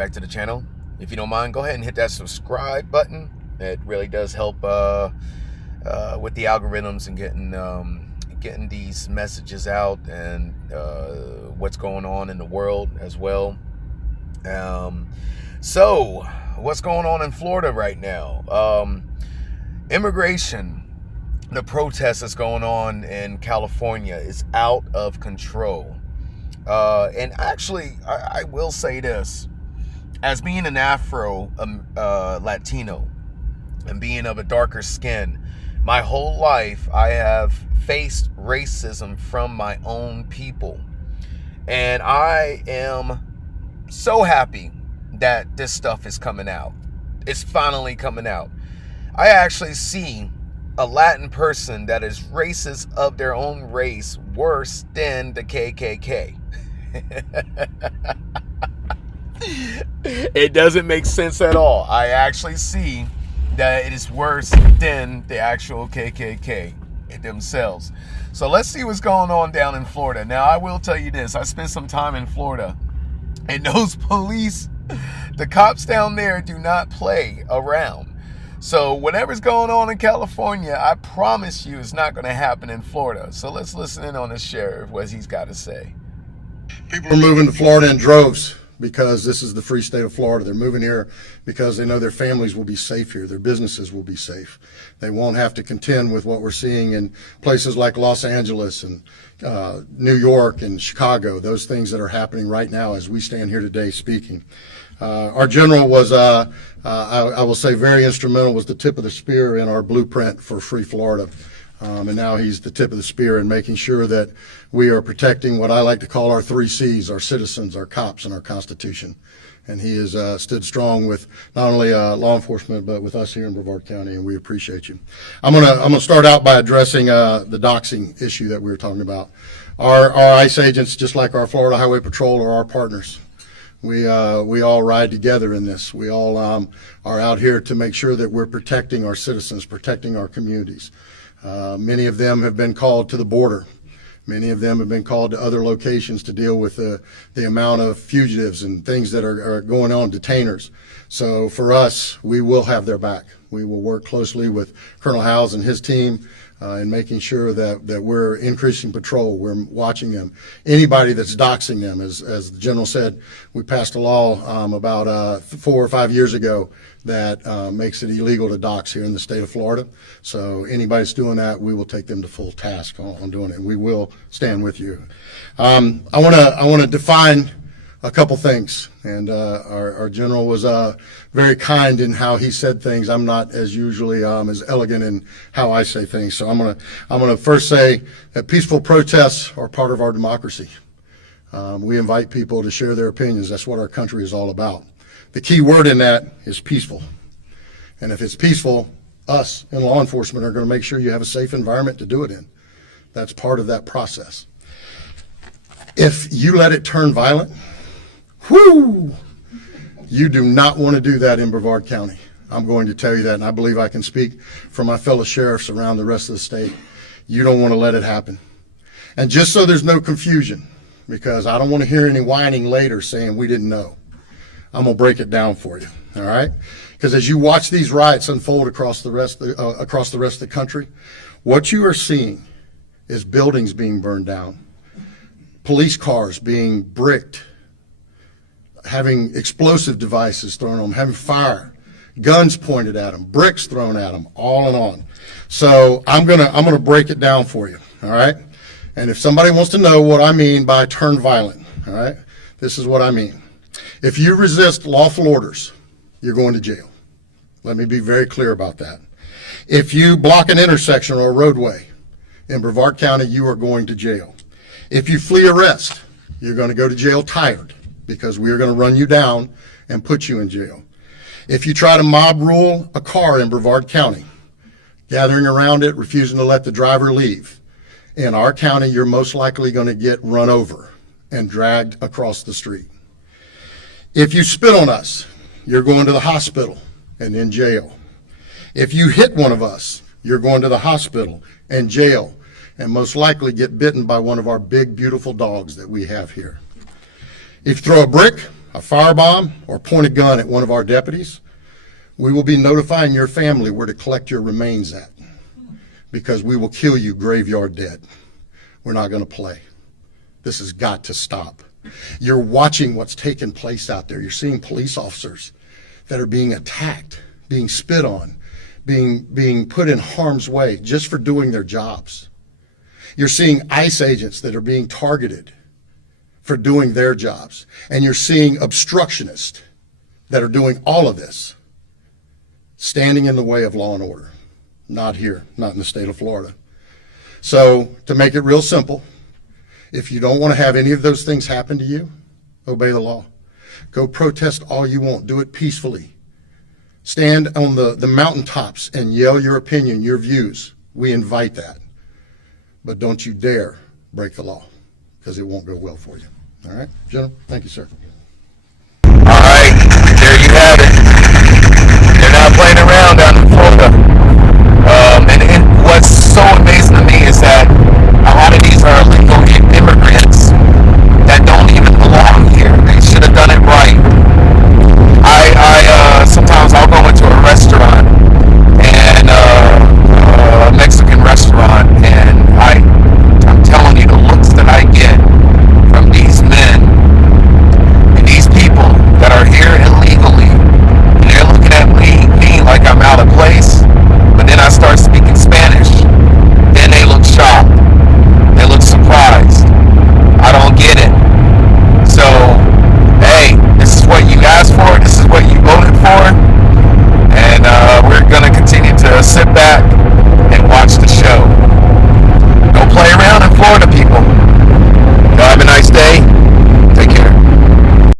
back to the channel. If you don't mind, go ahead and hit that subscribe button. It really does help with the algorithms and getting these messages out and what's going on in the world as well. So what's going on in Florida right now? Immigration, the protest that's going on in California is out of control. And actually, I will say this, as being an Afro Latino and being of a darker skin, my whole life I have faced racism from my own people. And I am so happy that this stuff is coming out. It's finally coming out. I actually see a Latin person that is racist of their own race worse than the KKK. It doesn't make sense at all. I actually see that it is worse than the actual KKK themselves. So let's see what's going on down in Florida. Now, I will tell you this. I spent some time in Florida, and those police, the cops down there do not play around. So whatever's going on in California, I promise you it's not going to happen in Florida. So let's listen in on the sheriff, what he's got to say. People are moving to Florida in droves because this is the free state of Florida. They're moving here because they know their families will be safe here. Their businesses will be safe. They won't have to contend with what we're seeing in places like Los Angeles and New York and Chicago, those things that are happening right now as we stand here today speaking. Our general was, I will say, very instrumental, was the tip of the spear in our blueprint for free Florida. And now he's the tip of the spear in making sure that we are protecting what I like to call our 3 C's, our citizens, our cops, and our Constitution. And he has stood strong with not only law enforcement, but with us here in Brevard County, and we appreciate you. I'm gonna start out by addressing the doxing issue that we were talking about. Our ICE agents, just like our Florida Highway Patrol, are our partners. We all ride together in this. We all are out here to make sure that we're protecting our citizens, protecting our communities. Many of them have been called to the border. Many of them have been called to other locations to deal with the amount of fugitives and things that are going on, detainers. So for us, we will have their back. We will work closely with Colonel Howes and his team in making sure that we're increasing patrol, we're watching them. Anybody that's doxing them, as the general said, we passed a law about 4 or 5 years ago that makes it illegal to dox here in the state of Florida. So anybody that's doing that, we will take them to full task on doing it, and we will stand with you. I want to define a couple things, and our general was very kind in how he said things. I'm not as usually as elegant in how I say things, so I'm gonna first say that peaceful protests are part of our democracy. We invite people to share their opinions. That's what our country is all about. The key word in that is peaceful, and if it's peaceful, us in law enforcement are going to make sure you have a safe environment to do it in. That's part of that process. If you let it turn violent, whoo, you do not want to do that in Brevard County. I'm going to tell you that, and I believe I can speak for my fellow sheriffs around the rest of the state. You don't want to let it happen. And just so there's no confusion, because I don't want to hear any whining later saying we didn't know, I'm going to break it down for you, all right? Because as you watch these riots unfold across the rest of the country, what you are seeing is buildings being burned down, police cars being bricked, having explosive devices thrown on them, having fire, guns pointed at them, bricks thrown at them, all and on. So I'm gonna break it down for you, all right? And if somebody wants to know what I mean by turn violent, all right, this is what I mean. If you resist lawful orders, you're going to jail. Let me be very clear about that. If you block an intersection or a roadway in Brevard County, you are going to jail. If you flee arrest, you're going to go to jail tired, because we are going to run you down and put you in jail. If you try to mob rule a car in Brevard County, gathering around it, refusing to let the driver leave, in our county, you're most likely going to get run over and dragged across the street. If you spit on us, you're going to the hospital and in jail. If you hit one of us, you're going to the hospital and jail, and most likely get bitten by one of our big, beautiful dogs that we have here. If you throw a brick, a firebomb or point a gun at one of our deputies, we will be notifying your family where to collect your remains at, because we will kill you graveyard dead. We're not going to play. This has got to stop. You're watching what's taking place out there. You're seeing police officers that are being attacked, being spit on, being put in harm's way just for doing their jobs. You're seeing ICE agents that are being targeted for doing their jobs. And you're seeing obstructionists that are doing all of this, standing in the way of law and order. Not here, not in the state of Florida. So to make it real simple, if you don't want to have any of those things happen to you, obey the law. Go protest all you want. Do it peacefully. Stand on the mountaintops and yell your opinion, your views. We invite that. But don't you dare break the law, because it won't go well for you. All right, gentlemen? Thank you, sir.